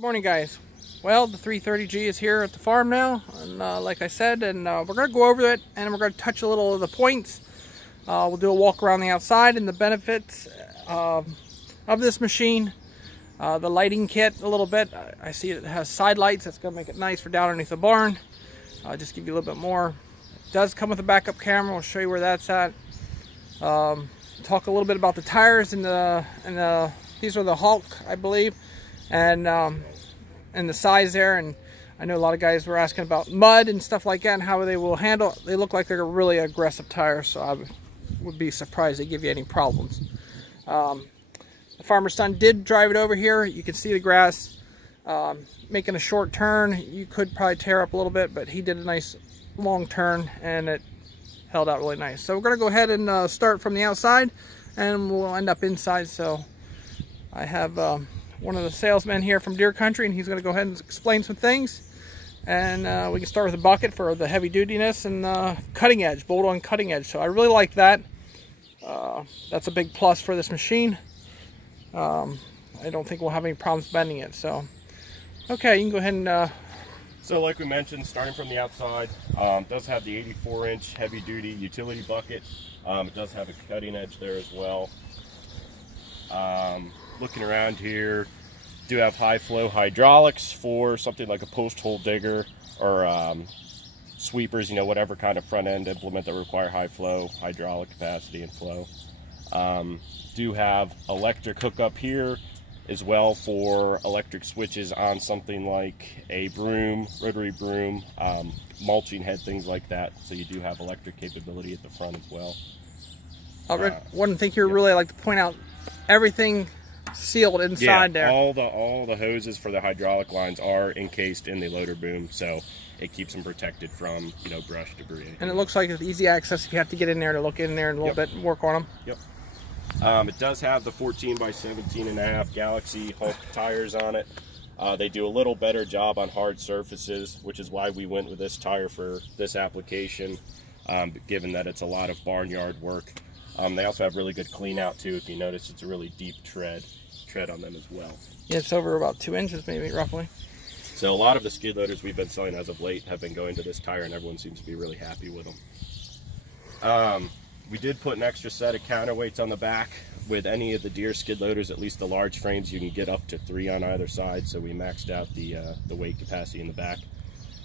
Good morning, guys. Well, the 330G is here at the farm now, and like I said, and we're going to go over it, and we're going to touch a little of the points. We'll do a walk around the outside and the benefits of this machine. The lighting kit a little bit. I see it has side lights. That's going to make it nice for down underneath the barn. Just give you a little bit more. It does come with a backup camera. We'll show you where that's at. Talk a little bit about the tires and these are the Hulk, I believe, and the size there. And I know a lot of guys were asking about mud and stuff like that and how they will handle. They look like they're really aggressive tires, so I would be surprised they give you any problems. The farmer's son did drive it over here. You can see the grass making a short turn. You could probably tear up a little bit, but he did a nice long turn and it held out really nice. So we're going to go ahead and start from the outside, and we'll end up inside. So I have one of the salesmen here from Deere Country, and he's going to go ahead and explain some things. And we can start with the bucket for the heavy dutiness and cutting edge, bolt-on cutting edge. So I really like that. That's a big plus for this machine. I don't think we'll have any problems bending it. So, okay, you can go ahead and... So like we mentioned, starting from the outside, it does have the 84-inch heavy-duty utility bucket. It does have a cutting edge there as well. Looking around here, do have high-flow hydraulics for something like a post-hole digger or sweepers, you know, whatever kind of front-end implement that require high-flow hydraulic capacity and flow. Do have electric hookup here as well for electric switches on something like a broom, rotary broom, mulching head, things like that. So you do have electric capability at the front as well. One thing here, really like to point out, everything sealed inside there. All the hoses for the hydraulic lines are encased in the loader boom, so it keeps them protected from, you know, brush, debris. And it looks like it's easy access if you have to get in there to look in there a little bit and work on them. Yep. It does have the 14 by 17.5 Galaxy Hulk tires on it. They do a little better job on hard surfaces, which is why we went with this tire for this application, given that it's a lot of barnyard work. They also have really good clean out too. If you notice, it's a really deep tread on them as well. Yeah, it's over about 2 inches maybe, roughly. So a lot of the skid loaders we've been selling as of late have been going to this tire, and everyone seems to be really happy with them. We did put an extra set of counterweights on the back. With any of the Deere skid loaders, at least the large frames, you can get up to 3 on either side, so we maxed out the weight capacity in the back.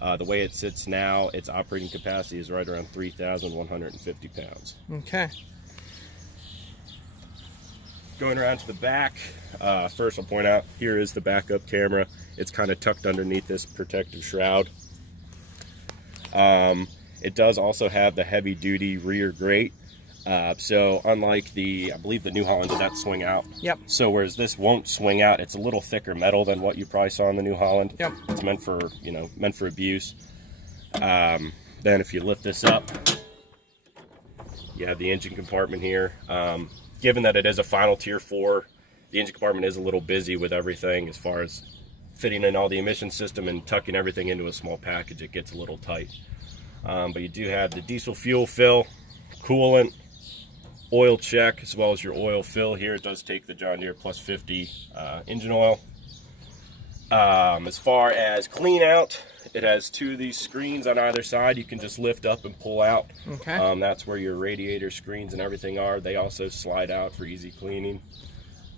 The way it sits now, its operating capacity is right around 3,150 pounds. Okay. Going around to the back, first I'll point out, here is the backup camera. It's kind of tucked underneath this protective shroud. It does also have the heavy-duty rear grate. So unlike I believe the New Holland did not swing out. Yep. So whereas this won't swing out, it's a little thicker metal than what you probably saw in the New Holland. Yep. It's meant for, you know, meant for abuse. Then if you lift this up, you have the engine compartment here. Given that it is a final tier 4, the engine compartment is a little busy with everything as far as fitting in all the emission system and tucking everything into a small package. It gets a little tight. But you do have the diesel fuel fill, coolant, oil check, as well as your oil fill here. It does take the John Deere plus 50 engine oil. As far as clean out, it has 2 of these screens on either side you can just lift up and pull out. Okay. That's where your radiator screens and everything are. They also slide out for easy cleaning.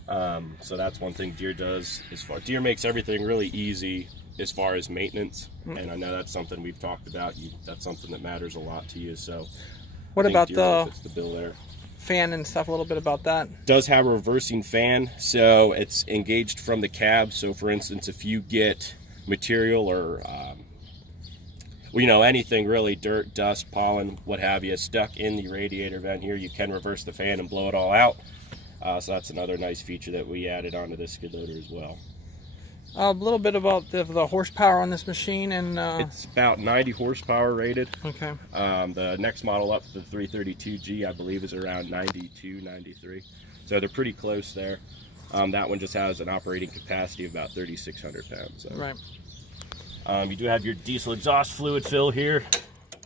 So that's one thing Deere does. Deere makes everything really easy as far as maintenance, and I know that's something we've talked about. That's something that matters a lot to you. So what about the bill there? Fan and stuff, a little bit about that? Does have a reversing fan, so it's engaged from the cab. So for instance, if you get material or you know, anything really, dirt, dust, pollen, what have you, stuck in the radiator vent here, you can reverse the fan and blow it all out. So that's another nice feature that we added onto this skid loader as well. A little bit about the horsepower on this machine, and it's about 90 horsepower rated. Okay. The next model up, the 332G, I believe is around 92, 93. So they're pretty close there. That one just has an operating capacity of about 3,600 pounds. So. Right. You do have your diesel exhaust fluid fill here.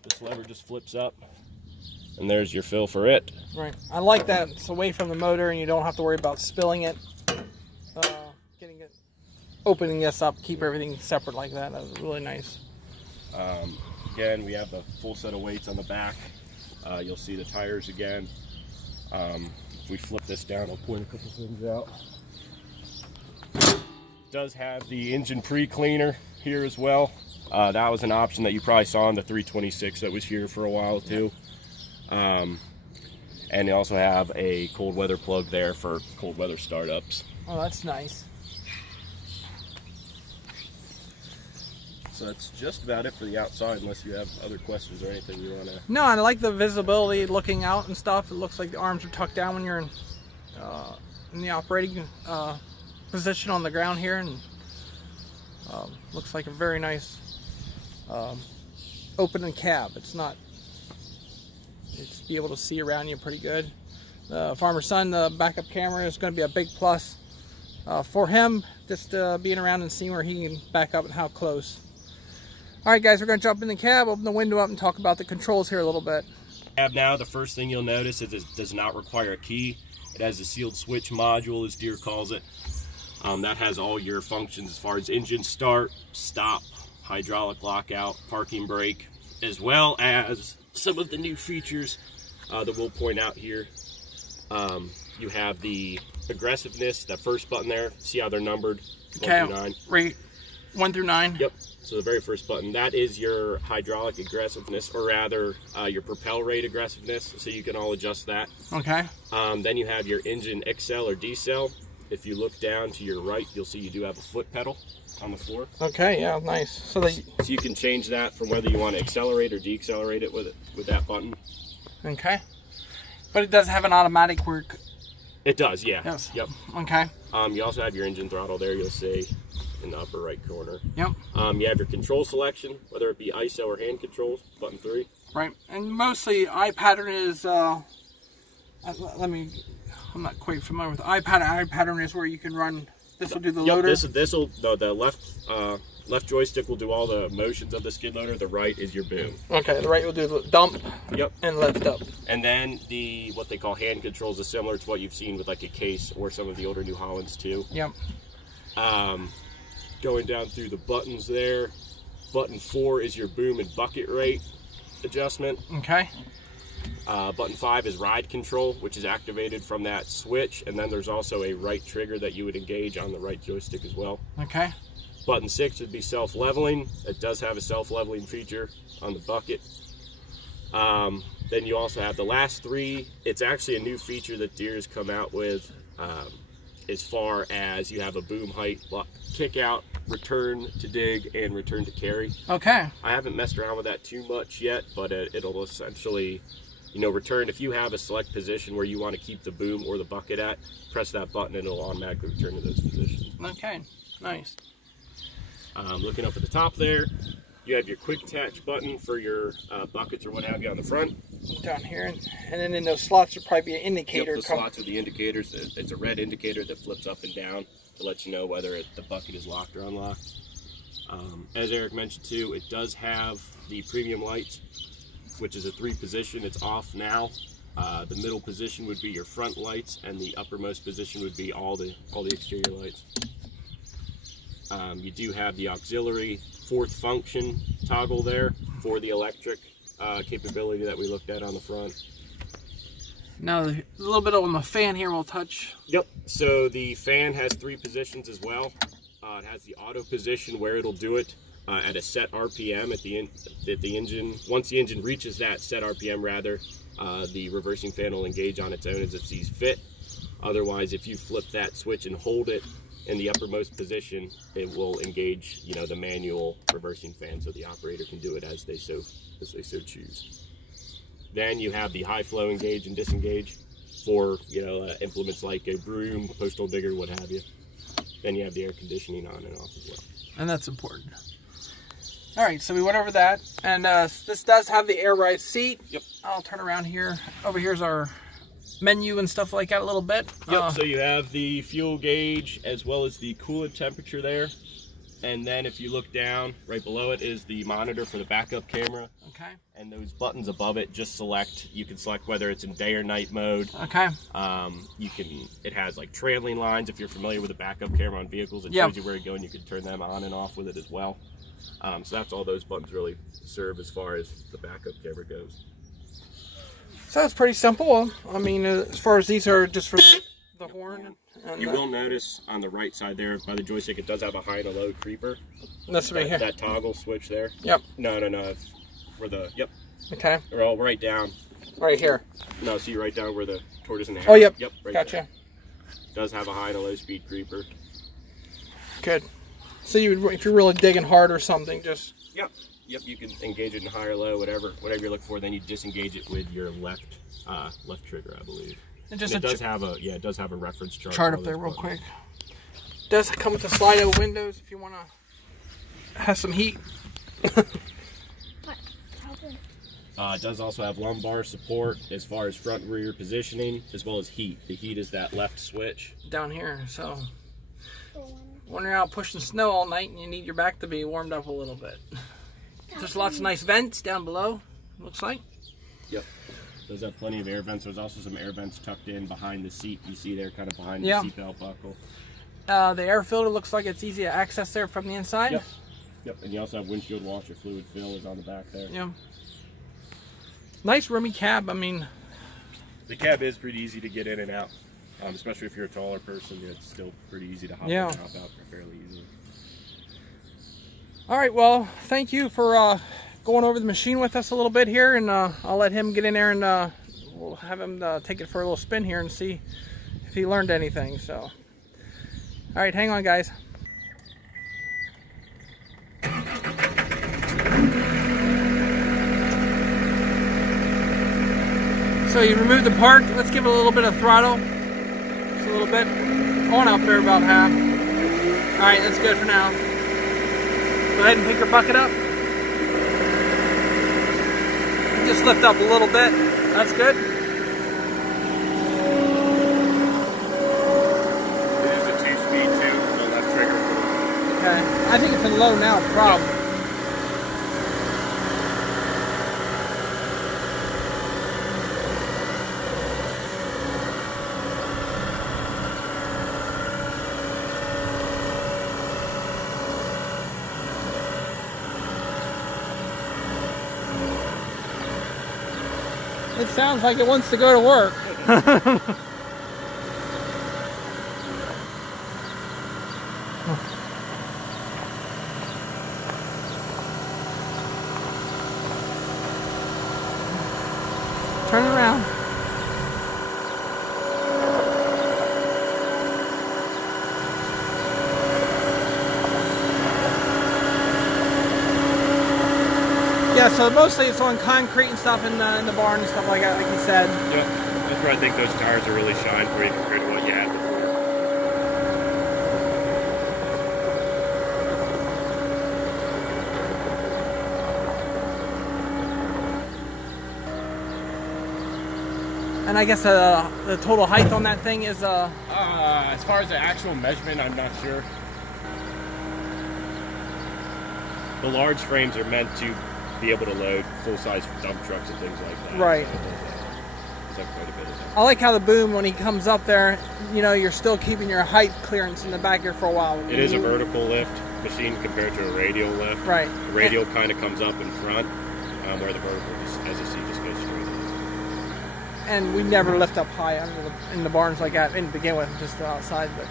This lever just flips up, and there's your fill for it. Right. I like that. It's away from the motor, and you don't have to worry about spilling it, getting it opening this up, keep everything separate like that. That was really nice. Again, we have the full set of weights on the back. You'll see the tires again. If we flip this down, I'll point a couple things out. Does have the engine pre-cleaner here as well. That was an option that you probably saw in the 326 that was here for a while too. And you also have a cold weather plug there for cold weather startups. Oh, that's nice. So that's just about it for the outside, unless you have other questions or anything you want to... No, I like the visibility looking out and stuff. It looks like the arms are tucked down when you're in the operating position on the ground here, and looks like a very nice opening cab. It's be able to see around you pretty good. Farmer's son, the backup camera is going to be a big plus for him, just being around and seeing where he can back up and how close. Alright guys, we're going to jump in the cab, open the window up, and talk about the controls here a little bit. Now, the first thing you'll notice is it does not require a key. It has a sealed switch module, as Deere calls it. That has all your functions as far as engine start, stop, hydraulic lockout, parking brake, as well as some of the new features that we'll point out here. You have the aggressiveness, that first button there. See how they're numbered? Okay, 1 through 9. Right, 1 through 9. Yep. So the very first button, that is your hydraulic aggressiveness, or rather your propel rate aggressiveness. So you can all adjust that. Okay. Then you have your engine accel or decel. If you look down to your right, you'll see you do have a foot pedal on the floor. Okay, yeah, nice. So you can change that from whether you want to accelerate or decelerate it with that button. Okay. But it does have an automatic work. It does, yeah. Yes. Yep. Okay. You also have your engine throttle there, you'll see in the upper right corner. Yep. You have your control selection, whether it be ISO or hand controls, button 3. Right. And mostly eye pattern is I'm not quite familiar with eye pattern. Eye pattern is where you can run. This will do the loader. The left joystick will do all the motions of the skid loader. The right is your boom. Okay, the right will do the dump. Yep. And lift up. And then what they call hand controls is similar to what you've seen with like a Case or some of the older New Hollands too. Yep. Going down through the buttons there, button 4 is your boom and bucket rate adjustment. Okay. Button 5 is ride control, which is activated from that switch, and then there's also a right trigger that you would engage on the right joystick as well. Okay. Button 6 would be self-leveling. It does have a self-leveling feature on the bucket. Then you also have the last 3. It's actually a new feature that Deere has come out with, as far as you have a boom height, kick out, return to dig, and return to carry. Okay. I haven't messed around with that too much yet, but it'll essentially, return. If you have a select position where you want to keep the boom or the bucket at, press that button and it'll automatically return to those positions. Okay, nice. Looking up at the top there, you have your quick attach button for your buckets or what have you on the front. Down here, and then in those slots would probably be an indicator. Yep, the slots are the indicators. It's a red indicator that flips up and down to let you know whether the bucket is locked or unlocked. As Eric mentioned too, it does have the premium lights, which is a 3-position. It's off now. The middle position would be your front lights, and the uppermost position would be all the exterior lights. You do have the auxiliary 4th function toggle there for the electric capability that we looked at on the front. Now a little bit on the fan here we'll touch. Yep, so the fan has 3 positions as well. It has the auto position where it'll do it at a set RPM at the engine. Once the engine reaches that set RPM rather, the reversing fan will engage on its own as it sees fit. Otherwise, if you flip that switch and hold it in the uppermost position, it will engage, the manual reversing fan, so the operator can do it as they so choose. Then you have the high flow engage and disengage for implements like a broom, postal digger, what have you. Then you have the air conditioning on and off as well. And that's important. All right, so we went over that, and this does have the air ride seat. Yep. I'll turn around here. Over here's our menu and stuff like that a little bit. Yep, so you have the fuel gauge as well as the coolant temperature there. And then if you look down, right below it is the monitor for the backup camera. Okay. And those buttons above it just select, you can select whether it's in day or night mode. Okay. It has like trailing lines. If you're familiar with a backup camera on vehicles, it shows you where to go, and you can turn them on and off with it as well. So that's all those buttons really serve as far as the backup camera goes. So it's pretty simple. I mean, as far as these are just for the horn. And you will notice on the right side there by the joystick, it does have a high and a low creeper. That's right here. That toggle switch there. Yep. No. It's where the, yep. Okay. They're all right down. Right here. No, see right down where the tortoise and the hare. Oh, yep. Yep. Right Gotcha. there. Does have a high and a low speed creeper. Good. So you would, if you're really digging hard or something, just. Yep. You can engage it in high or low, whatever you're looking for. Then you disengage it with your left trigger, I believe. And just it does have a reference chart up there real quick. It does come with the slide-out windows if you want to have some heat. It does also have lumbar support as far as front and rear positioning, as well as heat. The heat is that left switch down here. So when you're out pushing snow all night and you need your back to be warmed up a little bit. There's lots of nice vents down below, looks like. Yep. Does have plenty of air vents. There's also some air vents tucked in behind the seat. You see there, kind of behind the seatbelt buckle. The air filter looks like it's easy to access there from the inside. Yep. And you also have windshield washer fluid fill is on the back there. Yeah. Nice roomy cab. I mean, the cab is pretty easy to get in and out, especially if you're a taller person. It's still pretty easy to hop in and hop out fairly easily. All right. Well, thank you for going over the machine with us a little bit here, and I'll let him get in there, and we'll have him take it for a little spin here and see if he learned anything. So, all right, hang on, guys. So you remove the park. Let's give it a little bit of throttle. Just a little bit. On out there about half. All right, that's good for now. Go ahead and pick your bucket up. Just lift up a little bit. That's good. It is a 2-speed too, the left trigger. Okay. I think it's in low now, problem. It sounds like it wants to go to work. Turn around. Yeah, so mostly it's on concrete and stuff in the barn and stuff like that, like you said. Yep, that's where I think those tires are really shine for you compared to what you had before. And I guess the total height on that thing is... as far as the actual measurement, I'm not sure. The large frames are meant to be able to load full-size dump trucks and things like that. Right. So quite a bit of that. I like how the boom, when he comes up there, you know, you're still keeping your height clearance in the back here for a while. It is a vertical lift machine compared to a radial lift. Right. The radial kind of comes up in front, where the vertical, just, as you see, just goes straight. And we never lift up high in the barns like that to begin with, just outside. But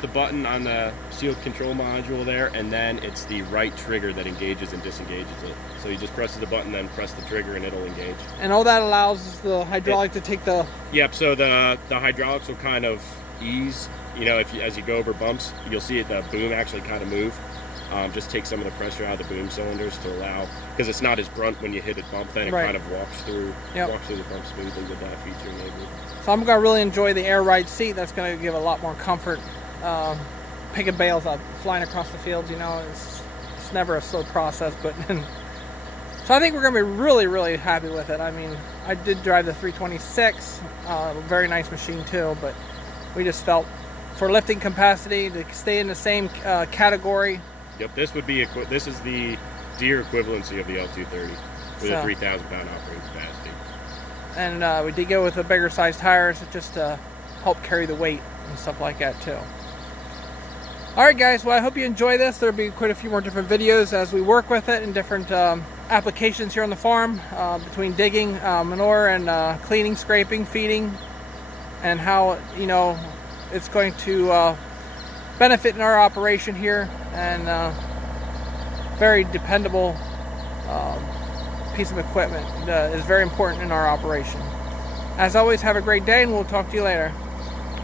the button on the sealed control module there, and then it's the right trigger that engages and disengages it. So you just press the button, then press the trigger, and it'll engage. And all that allows is the hydraulic to take the... Yep, so the hydraulics will kind of ease, you know, as you go over bumps, you'll see the boom actually kind of move. Just take some of the pressure out of the boom cylinders to allow, because it's not as brunt when you hit a bump, then it kind of walks through the bump smoothly with that feature enabled. So I'm going to really enjoy the air ride seat. That's going to give a lot more comfort. Picking bales up, flying across the fields, you know, it's never a slow process. But so I think we're going to be really, really happy with it. I mean, I did drive the 326, very nice machine too, but we just felt for lifting capacity to stay in the same category. Yep, this is the Deere equivalency of the L230 with a 3,000 pound operating capacity. And we did go with the bigger size tires just to help carry the weight and stuff like that too. Alright guys, well I hope you enjoy this. There'll be quite a few more different videos as we work with it in different applications here on the farm, between digging, manure, and cleaning, scraping, feeding, and how, you know, it's going to benefit in our operation here, and very dependable piece of equipment is very important in our operation. As always, have a great day, and we'll talk to you later.